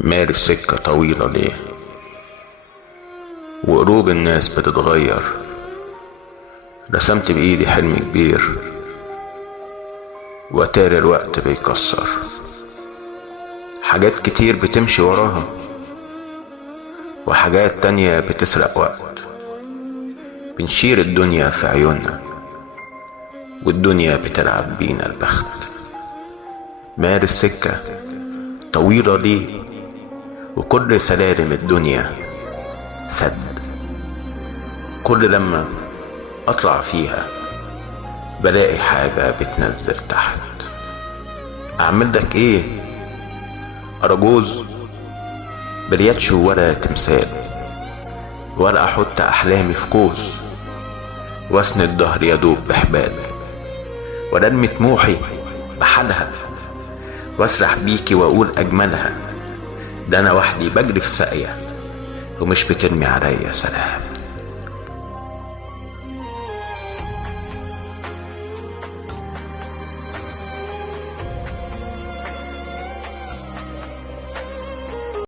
مال السكة طويلة ليه؟ وقلوب الناس بتتغير. رسمت بإيدي حلم كبير وأتاري الوقت بيكسر. حاجات كتير بتمشي وراها وحاجات تانية بتسرق وقت. بنشير الدنيا في عيوننا والدنيا بتلعب بينا البخت. مال السكة طويلة ليه؟ وكل سلالم الدنيا سد. كل لما اطلع فيها بلاقي حاجة بتنزل تحت. اعمل لك ايه؟ ارجوز بلياتش ولا تمثال، ولا احط احلامي في قوس واسند ظهري يدوب بحبال، ولا ارمي طموحي بحالها واسرح بيكي واقول اجملها. ده انا وحدي بجري في ساقية ومش بترمي عليا سلام.